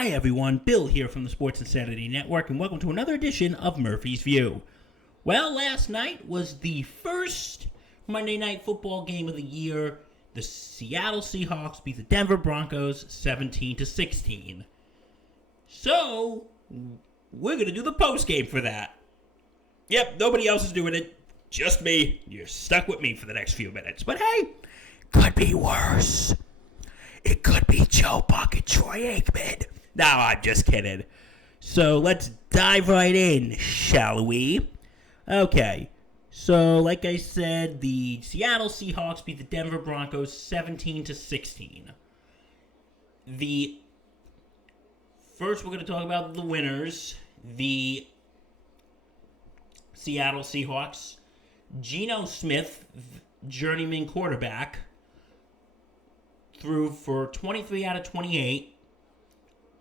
Hi everyone, Bill here from the Sports Insanity Network, and welcome to another edition of Murphy's View. Well, last night was the first Monday Night Football game of the year. The Seattle Seahawks beat the Denver Broncos 17-16. So, we're going to do the postgame for that. Yep, nobody else is doing it, just me. You're stuck with me for the next few minutes. But hey, could be worse. It could be Joe Buck and Troy Aikman. No, I'm just kidding. So let's dive right in, shall we? Okay, so like I said, the Seattle Seahawks beat the Denver Broncos 17-16. First, we're going to talk about the winners. The Seattle Seahawks. Geno Smith, journeyman quarterback, threw for 23 out of 28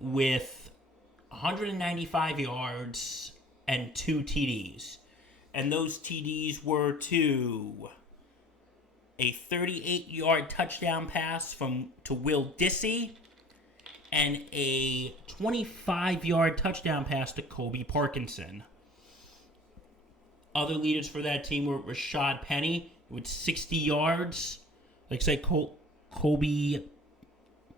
with 195 yards and 2 TDs. And those TDs were to a 38-yard touchdown pass to Will Dissy and a 25-yard touchdown pass to Kobe Parkinson. Other leaders for that team were Rashad Penny with 60 yards. Like I said, Kobe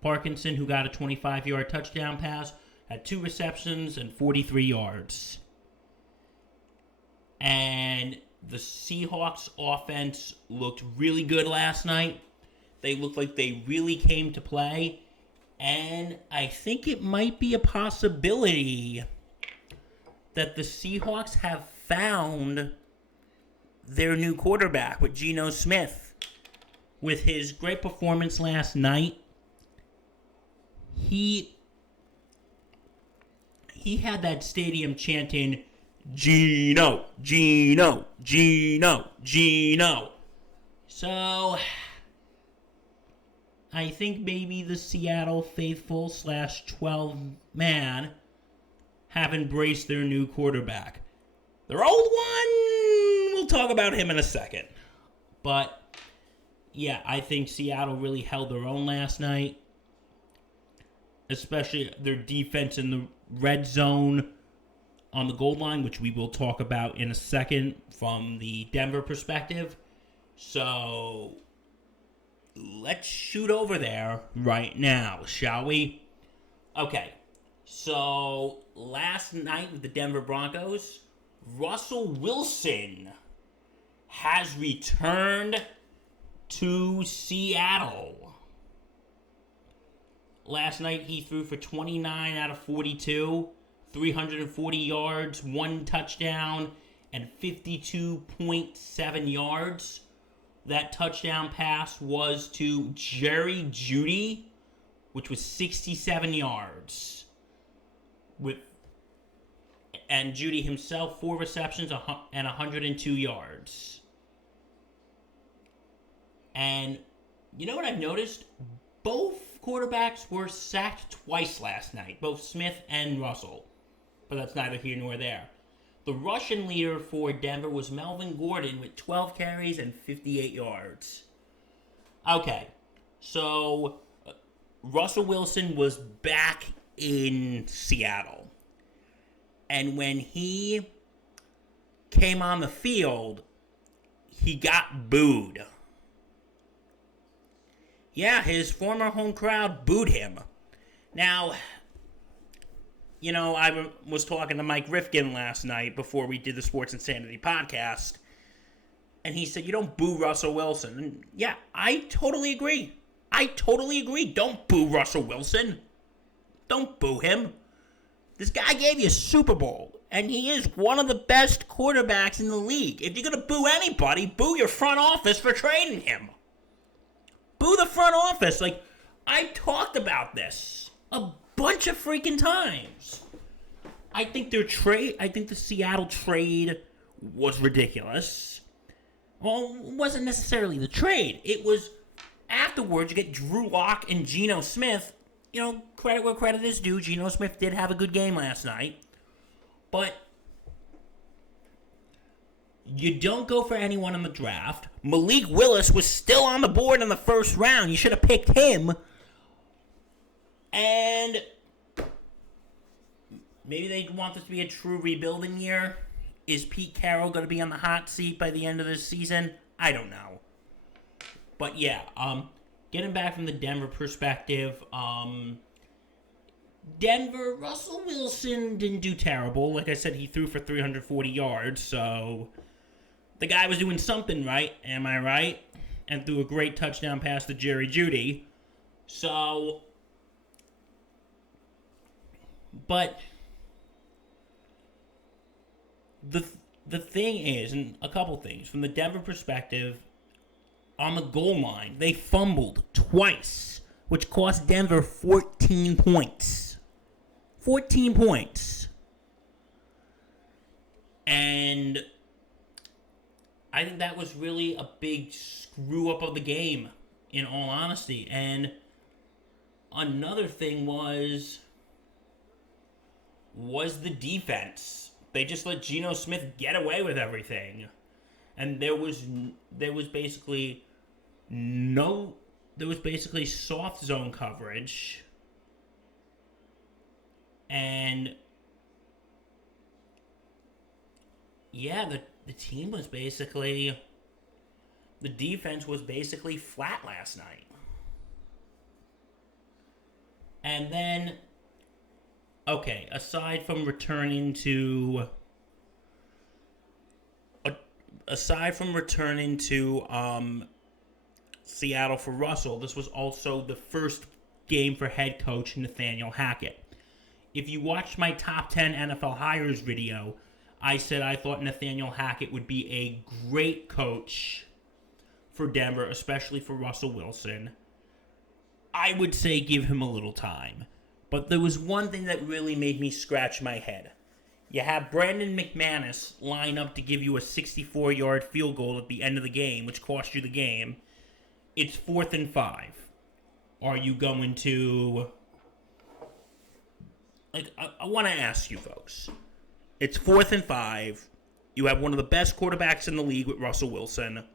Parkinson, who got a 25-yard touchdown pass, had 2 receptions and 43 yards. And the Seahawks offense looked really good last night. They looked like they really came to play. And I think it might be a possibility that the Seahawks have found their new quarterback with Geno Smith. With his great performance last night, he had that stadium chanting, Geno, Geno, Geno, Geno. So, I think maybe the Seattle faithful / 12-man have embraced their new quarterback. Their old one, we'll talk about him in a second. But yeah, I think Seattle really held their own last night. Especially their defense in the red zone on the goal line, which we will talk about in a second from the Denver perspective. So, let's shoot over there right now, shall we? Okay, so last night with the Denver Broncos, Russell Wilson has returned to Seattle. Last night he threw for 29 out of 42, 340 yards, 1 touchdown, and 52.7 yards. That touchdown pass was to Jerry Jeudy, which was 67 yards. And Jeudy himself, 4 receptions and 102 yards. And you know what I've noticed? Both quarterbacks were sacked twice last night, both Smith and Russell. But that's neither here nor there. The rushing leader for Denver was Melvin Gordon with 12 carries and 58 yards. Okay, so Russell Wilson was back in Seattle. And when he came on the field, he got booed. Yeah, his former home crowd booed him. Now, you know, I was talking to Mike Rifkin last night before we did the Sports Insanity podcast, and he said, you don't boo Russell Wilson. And yeah, I totally agree. Don't boo Russell Wilson. Don't boo him. This guy gave you a Super Bowl, and he is one of the best quarterbacks in the league. If you're going to boo anybody, boo your front office for trading him. Boo the front office. Like, I talked about this a bunch of freaking times. I think the Seattle trade was ridiculous. Well, it wasn't necessarily the trade. It was afterwards you get Drew Lock and Geno Smith. You know, credit where credit is due. Geno Smith did have a good game last night. But you don't go for anyone in the draft. Malik Willis was still on the board in the first round. You should have picked him. And Maybe they want this to be a true rebuilding year. Is Pete Carroll going to be on the hot seat by the end of this season? I don't know. But yeah, getting back from the Denver perspective, Denver, Russell Wilson didn't do terrible. Like I said, he threw for 340 yards, so the guy was doing something right, am I right? And threw a great touchdown pass to Jerry Jeudy. So, but the thing is, and a couple things, from the Denver perspective, on the goal line, they fumbled twice, which cost Denver 14 points. 14 points. And I think that was really a big screw up of the game, in all honesty. And another thing was the defense. They just let Geno Smith get away with everything. And there was basically soft zone coverage. And yeah, the team was basically, the defense was basically flat last night. And then, okay, aside from returning to Seattle for Russell, this was also the first game for head coach Nathaniel Hackett. If you watched my top 10 NFL hires video, I said I thought Nathaniel Hackett would be a great coach for Denver, especially for Russell Wilson. I would say give him a little time. But there was one thing that really made me scratch my head. You have Brandon McManus line up to give you a 64-yard field goal at the end of the game, which cost you the game. It's 4th and 5. Are you going to... I want to ask you folks. It's 4th and 5. You have one of the best quarterbacks in the league with Russell Wilson,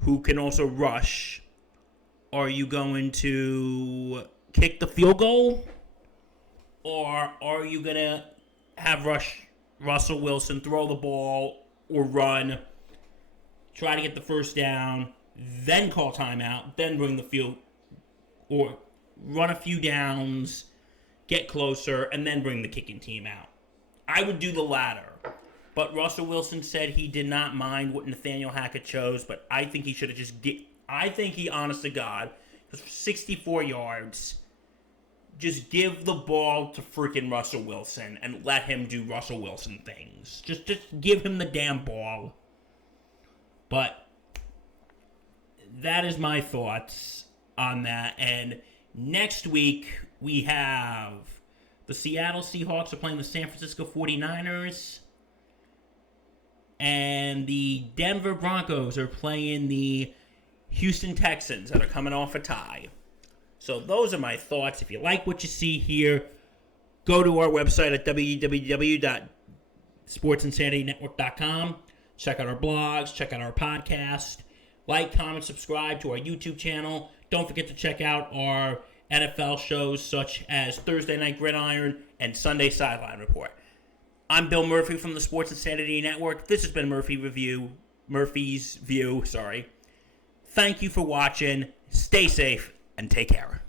who can also rush. Are you going to kick the field goal? Or are you going to have Russell Wilson throw the ball or run, try to get the first down, then call timeout, then bring the field, or run a few downs, get closer, and then bring the kicking team out? I would do the latter. But Russell Wilson said he did not mind what Nathaniel Hackett chose, but I think he should have I think he, honest to God, because for 64 yards, just give the ball to freaking Russell Wilson and let him do Russell Wilson things. Just give him the damn ball. But that is my thoughts on that. And next week, we have the Seattle Seahawks are playing the San Francisco 49ers. And the Denver Broncos are playing the Houston Texans that are coming off a tie. So those are my thoughts. If you like what you see here, go to our website at www.sportsinsanitynetwork.com. Check out our blogs. Check out our podcast. Like, comment, subscribe to our YouTube channel. Don't forget to check out our NFL shows such as Thursday Night Gridiron and Sunday Sideline Report. I'm Bill Murphy from the Sports Insanity Network. This has been Murphy's View. Thank you for watching. Stay safe and take care.